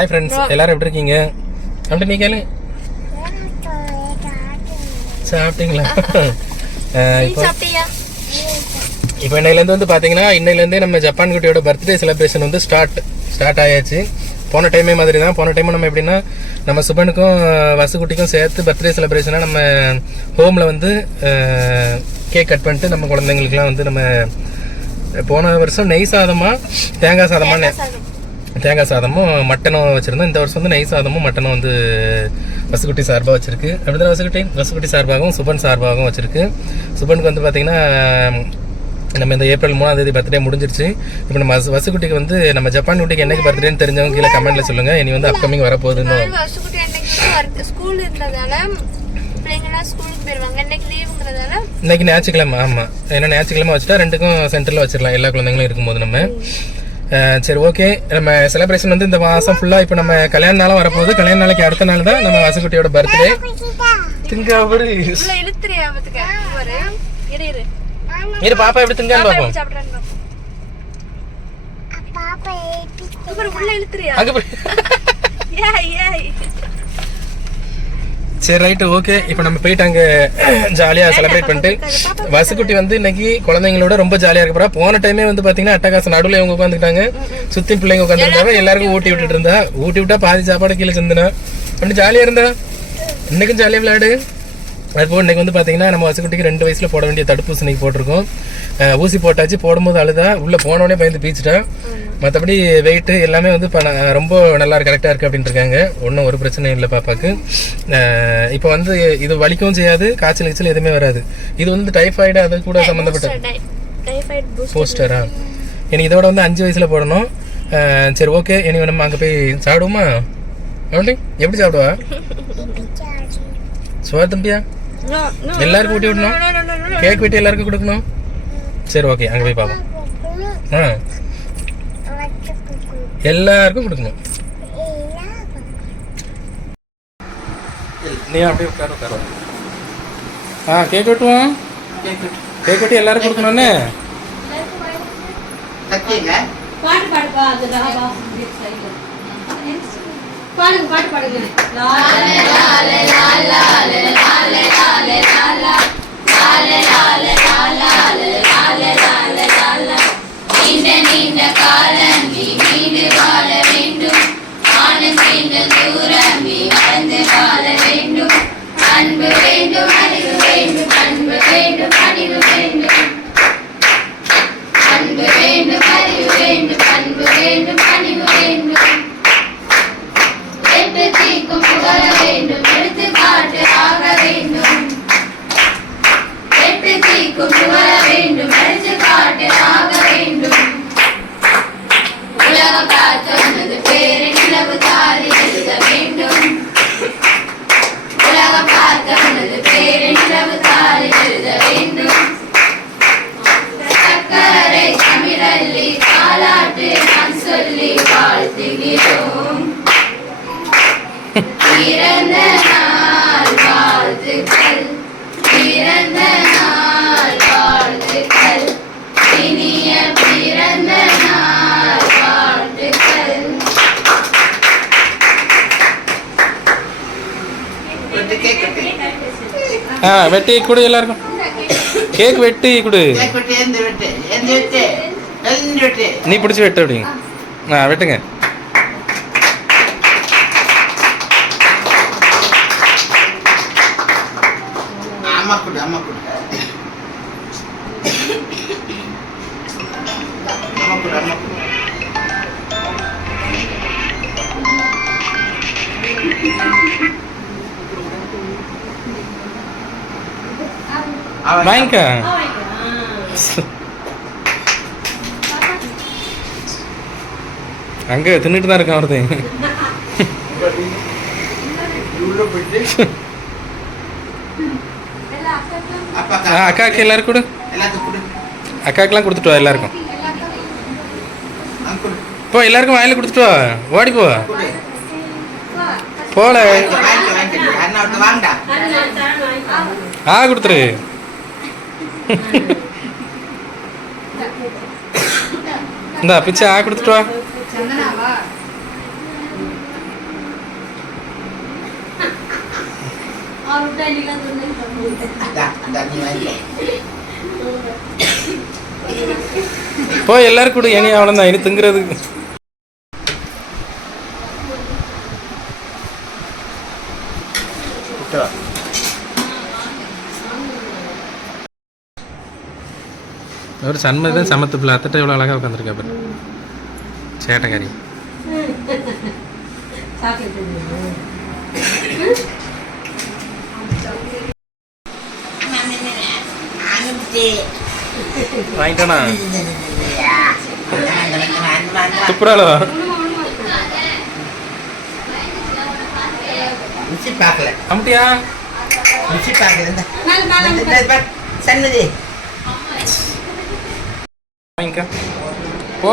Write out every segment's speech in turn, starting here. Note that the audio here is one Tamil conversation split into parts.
ஹாய் ஃப்ரெண்ட்ஸ் எல்லாரும் எப்படி இருக்கீங்க? அப்படி நீ கேளு. சாப்பிட்டீங்களா? இப்போ இப்போ இன்னையிலேருந்து வந்து பார்த்தீங்கன்னா இன்னையிலேருந்தே நம்ம ஜப்பான் குட்டியோட பர்த்டே செலிப்ரேஷன் வந்து ஸ்டார்ட் ஸ்டார்ட் ஆயாச்சு. போன டைமே மாதிரி தான் போன டைம் நம்ம எப்படின்னா நம்ம சுபனுக்கும் வசுக்குட்டிக்கும் சேர்த்து பர்த்டே செலிப்ரேஷனாக நம்ம ஹோமில் வந்து கேக் கட் பண்ணிட்டு நம்ம குழந்தைங்களுக்குலாம் வந்து நம்ம போன வருஷம் நெய் சாதமா தேங்காய் சாதமா. தேங்காய் சாதமும் மட்டனும் வச்சுருந்தோம். இந்த வருஷம் வந்து நெய் சாதமும் மட்டனும் வந்து வசுக்குட்டி சார்பாக வச்சுருக்கு. அப்படிதான் வசுக்குட்டி வசுக்குட்டி சார்பாகவும் சுபன் சார்பாகவும் வச்சுருக்கு. சுபனுக்கு வந்து பார்த்திங்கன்னா நம்ம இந்த ஏப்ரல் மூணாம் தேதி பர்த்டே முடிஞ்சிருச்சு. இப்போ நம்ம வசு- வசுக்குட்டிக்கு வந்து நம்ம ஜப்பான் குட்டிக்கு என்னைக்கு பர்த்டேன்னு தெரிஞ்சவங்க கீழே கமெண்ட்ல சொல்லுங்க. இனி வந்து அப்கமிங் வரப்போகுதுன்னு. ஸ்கூல் இருந்ததால இன்னைக்கு ஞாயிற்றுக்கிழமை ஆமாம் ஏன்னா ஞாயிற்றுக்கிழமை வச்சுட்டா ரெண்டுக்கும் சென்டரில் வச்சிடலாம் எல்லா குழந்தைங்களும் இருக்கும்போது நம்ம. சரி ஓகே நம்ம செலிப்ரேஷன் வந்து இந்த மாதம் ஃபுல்லாக இப்போ நம்ம கல்யாண நாளும் வரப்போகுது. கல்யாண நாளைக்கு அடுத்த நாள் தான் நம்ம வசுக்குட்டியோட பர்த்டே திங்க அவரு. இரு பாப்பா எப்படி திங்கான்னு பார்ப்போம் அங்கே போய். ஏய் ஏய். சரி ரைட்டு ஓகே இப்போ நம்ம போயிட்டு அங்கே ஜாலியாக செலிப்ரேட் பண்ணிட்டு வசுக்குட்டி வந்து இன்னைக்கு குழந்தைங்களோட ரொம்ப ஜாலியாக இருக்க போறா. போன டைமே வந்து பார்த்தீங்கன்னா அட்டகாசம் நடுவில் இவங்க உட்காந்துக்கிட்டாங்க சுற்றி பிள்ளைங்க உட்காந்துருந்தாங்க எல்லாருக்கும் ஊட்டி விட்டுட்டு இருந்தா. ஊட்டி விட்டா பாதி சாப்பாடு கீழே சிந்தினா. அப்படி ஜாலியாக இருந்தா. இன்னைக்கும் ஜாலியாக விளையாடு. அதுபோல் இன்னைக்கு வந்து பார்த்தீங்கன்னா நம்ம வசுக்குட்டிக்கு ரெண்டு வயசில் போட வேண்டிய தடுப்பூசி இன்னைக்கு போட்டிருக்கோம். ஊசி போட்டாச்சு போடும்போது அழுதா உள்ளே போனோடனே பயந்து பீச்சிட்டேன் மற்றபடி வெயிட் எல்லாமே வந்து இப்போ ரொம்ப நல்லா கரெக்டாக இருக்குது அப்படின்ட்டு இருக்காங்க ஒன்றும் ஒரு பிரச்சனையும் இல்லை பாப்பாக்கு. இப்போ வந்து இது வலிக்கவும் செய்யாது காய்ச்சல் கீச்சல் எதுவுமே வராது. இது வந்து டைஃபாய்டு அது கூட சம்மந்தப்பட்ட போஸ்டரா எனக்கு இதோட வந்து அஞ்சு வயசுல போடணும். சரி ஓகே இனி நம்ம அங்கே போய் சாப்பிடுவோமா? எப்படி எப்படி சாப்பிடுவா? சுவா தம்பியா? எல்லாருக்கும் ஊட்டி விடணும். கேக் வெட்டி எல்லாருக்கும் கொடுக்கணும். சரி ஓகே அங்கே போய் பார்ப்போம் ஆ. எல்லாருக்கும் கொடுக்கணும் நீ அப்படியே உட்கார உட்கார ஆ கேக் வெட்டுவோம் கேக் வெட்டி எல்லாருக்கும் கொடுக்கணும்னு பாட்டு பாடுப்பா அது ராபா பாடுங்க பாட்டு பாடுங்க ஆ வெட்டி கொடு எல்லாருக்கும். கேக் வெட்டி கொடு. நீ பிடிச்சி வெட்டு அப்படிங்க. ஆ வெட்டுங்க. Thank you அம்மா கொடு அம்மா கொடு அம்மா கொடு அவன் வாங்கிக்க. அங்கே தின்னுட்டு தான் இருக்கான் ஒருத்தன். அக்காவுக்கு எல்லாரும் கொடு. அக்காக்கெல்லாம் கொடுத்துட்டு வா எல்லாருக்கும். போ எல்லாருக்கும் வாயில கொடுத்துட்டு வா. ஓடி போ. போல. ஆ கொடுத்துரு. എന്താ പിച്ച ആ കൊടുത്തിട്ടോ ഇപ്പോ എല്ലാവർക്കും കൂടി ഇനി ആവണം അതിന് തിങ്കരത് Yeah. ஒரு சன்மதி தான் சமத்து பிள்ளை அத்தட்ட எவ்வளோ அழகாக உட்காந்துருக்கா பாரு சேட்டக்காரி? வாங்கிட்டானா வாங்க, வாங்க, வாங்க, வாங்க. துப்புறாளோ பார்க்கல அம்ட்டியா பார்க்கல. சன்னதி வாங்கிக்க போ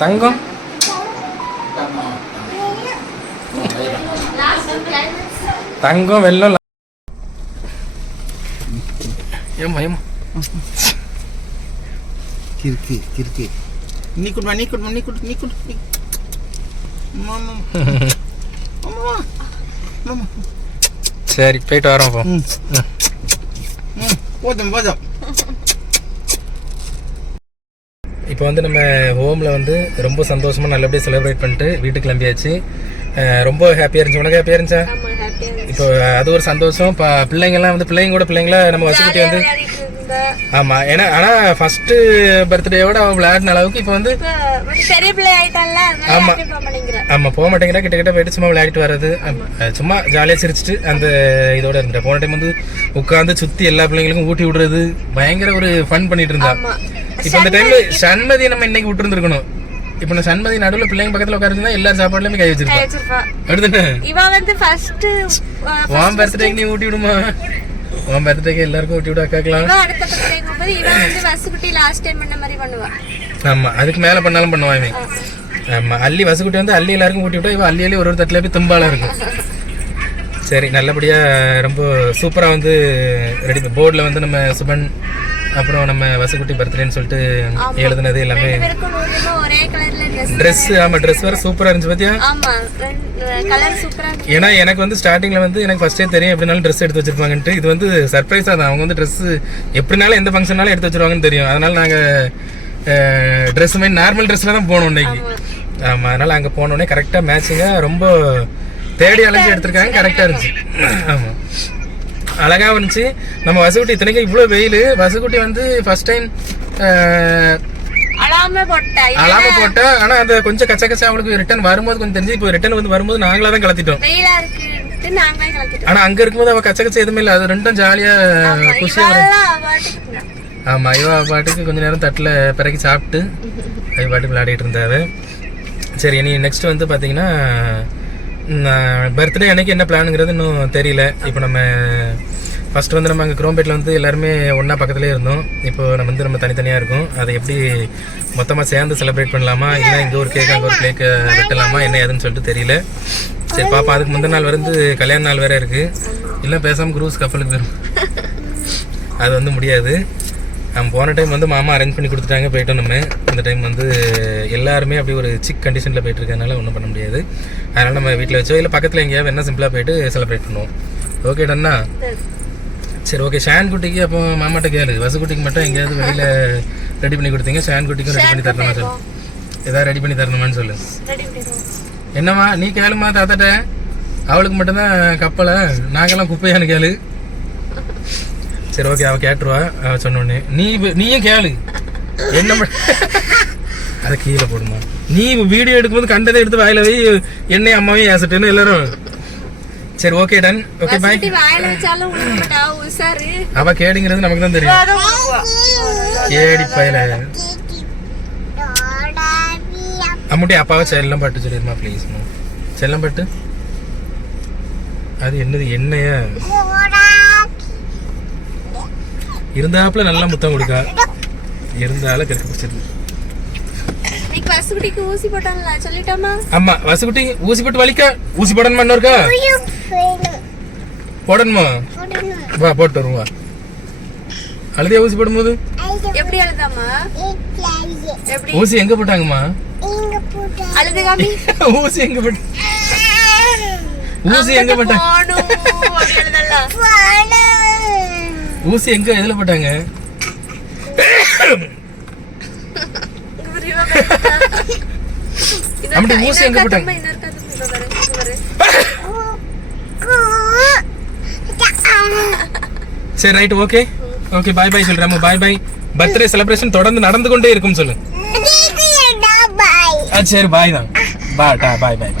தங்கம் தங்கம் வெள்ளம் ல- ஏம்மா ஏம்மா கிறுக்கு கிறுக்கு நீ குடுமா நீ குடுமா நீ குடு நீ குடு நீ மாமா மாமா மாமா சரி போயிட்டு வரோம் போ. போதும் போதும். இப்போ வந்து நம்ம ஹோமில் வந்து ரொம்ப சந்தோஷமாக நல்லபடியாக செலிப்ரேட் பண்ணிட்டு வீட்டுக்கு கிளம்பியாச்சு. ரொம்ப ஹாப்பியாக இருந்துச்சு. உனக்கு ஹாப்பியாக இருந்துச்சா? இப்போ அது ஒரு சந்தோஷம். இப்போ பிள்ளைங்கள்லாம் வந்து பிள்ளைங்க கூட பிள்ளைங்களா நம்ம வசதி வந்து? ஆமாம் ஏன்னா ஆனால் ஃபஸ்ட்டு பர்த்டேயோட அவன் விளையாடின அளவுக்கு இப்போ வந்து பெரிய பிள்ளை ஆயிட்டான்ல ஆமா. யார்கிட்டயும் போக மாட்டேங்கிறா. ஆமாம் போக மாட்டேங்கிறா கிட்ட கிட்ட போயிட்டு சும்மா விளையாடிட்டு வர்றது. சும்மா ஜாலியாக சிரிச்சிட்டு அந்த இதோட இருந்துட்டேன் போன டைம் வந்து உட்காந்து சுற்றி எல்லா பிள்ளைங்களுக்கும் ஊட்டி விடுறது. பயங்கர ஒரு ஃபன் பண்ணிட்டு இருந்தா. ஆமா. இப்போ இந்த டைம்ல சண்மதி நம்ம இன்னைக்கு விட்டுருந்துருக்கணும். இப்போ நான் சண்மதி நடுவில் பிள்ளைங்க பக்கத்தில் உட்காருந்தா எல்லா சாப்பாடுலையுமே கை வச்சிருப்பா. அடுத்து இவ வந்து ஃபர்ஸ்ட் உன் பர்த்டேக்கு நீ ஊட்டி விடுமா? உன் பர்த்டேக்கு எல்லாருக்கும் ஊட்டி விட அக்காக்கலாம் இவ அடுத்த பர்த்டே போகும்போது இவ வந்து வசுக்குட்டி லாஸ்ட் டைம் பண்ண மாதிரி பண்ணுவா. ஆமா அதுக்கு மேல பண்ணாலும் பண்ணுவான் இவன் ஆமா அள்ளி வசுக்குட்டி வந்து அள்ளி எல்லாருக்கும் ஊட்டி விட்டா இவன் அள்ளி அள்ளி ஒரு ஒரு தட்டுல போய் தும்பால இருக்கும். சரி நல்லபடியா ரொம்ப சூப்பரா வந்து ரெடி போர்டில் வந்து நம்ம சுபன் அப்புறம் நம்ம வசுக்குட்டி பர்த்டேன்னு சொல்லிட்டு எழுதுனது எல்லாமே. ட்ரெஸ் ஆமா ட்ரெஸ் வேற சூப்பரா இருந்துச்சு பாத்தியா? ஏன்னா எனக்கு வந்து ஸ்டார்டிங்ல வந்து எனக்கு ஃபர்ஸ்டே தெரியும் எப்படினாலும் ட்ரெஸ் எடுத்து வச்சிருப்பாங்கன்ட்டு. இது வந்து சர்ப்ரைஸா தான். அவங்க வந்து ட்ரெஸ் எப்படினாலும் எந்த ஃபங்க்ஷனாலும் எடுத்து வச்சிருவாங்கன்னு தெரியும். அதனால நாங்க ட்ரெஸ் மாதிரி நார்மல் ட்ரெஸ்ல தான் போனோம் இன்னைக்கு. ஆமா. அதனால அங்க போனோடனே கரெக்டா மேட்சிங்கா ரொம்ப தேடி அலைஞ்சு எடுத்திருக்காங்க. கரெக்டா இருந்துச்சு. ஆமா. அழகா இருந்துச்சு நம்ம வசுகுட்டி இத்தனைக்கும் இவ்வளோ வெயில். வசுகுட்டி வந்து ஃபர்ஸ்ட் டைம் அலாம போட்டா ஆனா அந்த கொஞ்சம் கச்ச கச்சா அவளுக்கு ரிட்டர்ன் வரும்போது கொஞ்சம் தெரிஞ்சு இப்போ ரிட்டர்ன் வந்து வரும்போது நாங்களா தான் கலத்திட்டோம். ஆனா அங்க இருக்கும்போது அவ கச்ச கச்ச எதுவுமே இல்ல. அது ரெண்டும் ஜாலியா குஷியா. ஆமா அவ பாட்டுக்கு கொஞ்ச நேரம் தட்டுல பிறக்கி சாப்பிட்டு அவ பாட்டுக்கு விளையாடிட்டு இருந்தாவ சரி இனி நெக்ஸ்ட் வந்து பாத்தீங்கன்னா பர்த்டே அன்னைக்கு என்ன பிளானுங்கிறது இன்னும் தெரியல. இப்போ நம்ம ஃபர்ஸ்ட் வந்து நம்ம அங்கே குரோம்பேட்டில் வந்து எல்லாருமே ஒன்றா பக்கத்துலேயே இருந்தோம். இப்போ நம்ம வந்து நம்ம தனித்தனியாக இருக்கோம். அதை எப்படி மொத்தமாக சேர்ந்து செலிப்ரேட் பண்ணலாமா? இல்லை இங்கே ஒரு கேக் அங்கே ஒரு கேக் வெட்டலாமா? என்ன ஏதுன்னு சொல்லிட்டு தெரியல. சரி பாப்பா அதுக்கு முந்தின நாள் வந்து கல்யாண நாள் வேறு இருக்குது இல்லை பேசாமல் குரூஸ் கப்பலுக்கு வரும் அது வந்து முடியாது. நம்ம போன டைம் வந்து மாமா அரேஞ்ச் பண்ணி கொடுத்துட்டாங்க போயிட்டோம் நம்ம. இந்த டைம் வந்து எல்லாருமே அப்படி ஒரு சிக் கண்டிஷனில் போயிட்டு இருக்கறனால ஒன்றும் பண்ண முடியாது. அதனால் நம்ம வீட்டில் வச்சோ இல்லை பக்கத்தில் எங்கேயாவது என்ன சிம்பிளாக போயிட்டு செலிப்ரேட் பண்ணுவோம். ஓகே டன்னா சரி ஓகே ஷான் குட்டிக்கு அப்போ மாமாட்ட கேளு. வசுக்குட்டிக்கு மட்டும் எங்கேயாவது வெளியில் ரெடி பண்ணி கொடுத்தீங்க. ஷான் குட்டிக்கும் ரெடி பண்ணி தரணுமா சொல்லு. ஏதாவது ரெடி பண்ணி தரணுமான்னு சொல்லு. என்னம்மா நீ கேளுமா தாத்தாட்ட. அவளுக்கு மட்டும்தான் கப்பலை? நாங்கெல்லாம் குப்பையானு கேளு. சரி ஓகே அவ கேட்டுருவா. அவ சொன்ன உடனே நீ நீயும் கேளு? என்ன அதை கீழே போடுமா. நீ வீடியோ எடுக்கும்போது கண்டதை எடுத்து வாயில வை என்னையும் அம்மாவையும் ஏசட்டுன்னு எல்லாரும். சரி ஓகே டன் ஓகே பாய் உசாரு. அவ கேடிங்கிறது நமக்கு தான் தெரியும். கேடி பயில. அம்முட்டி அப்பாவை செல்லம் பாட்டு சொல்லிடுமா ப்ளீஸ் செல்லம் பாட்டு? அது என்னது எண்ணெயா இருந்தாப்புல நல்லா முத்தம் கொடுக்கா. இருந்தாலும் கருக்கு பிடிச்சது ஊசி போட்டாங்களா? சொல்லிட்டோமா? ஆமா ஊசி போட்டு வலிக்க? ஊசி போடணுமா இன்னொருக்கா போடணுமா? வா போட்டு வருவா. அழுதியா ஊசி போடும்போது? எப்படி ஊசி எங்க போட்டாங்கம்மா? ஊசி எங்க போட்டு ஊசி எங்க போட்டாங்க ஊசி எங்க எதுல போட்டாங்க? அப்படி ஊசி எங்க போட்டாங்க? சரி right okay okay bye bye சொல்றேன் பாய் பாய் பர்த்டே செலிப்ரேஷன் தொடர்ந்து நடந்து கொண்டே இருக்கும் சொல்லு. சரி பாய் தான் பாய் பாய் பாய் பாய்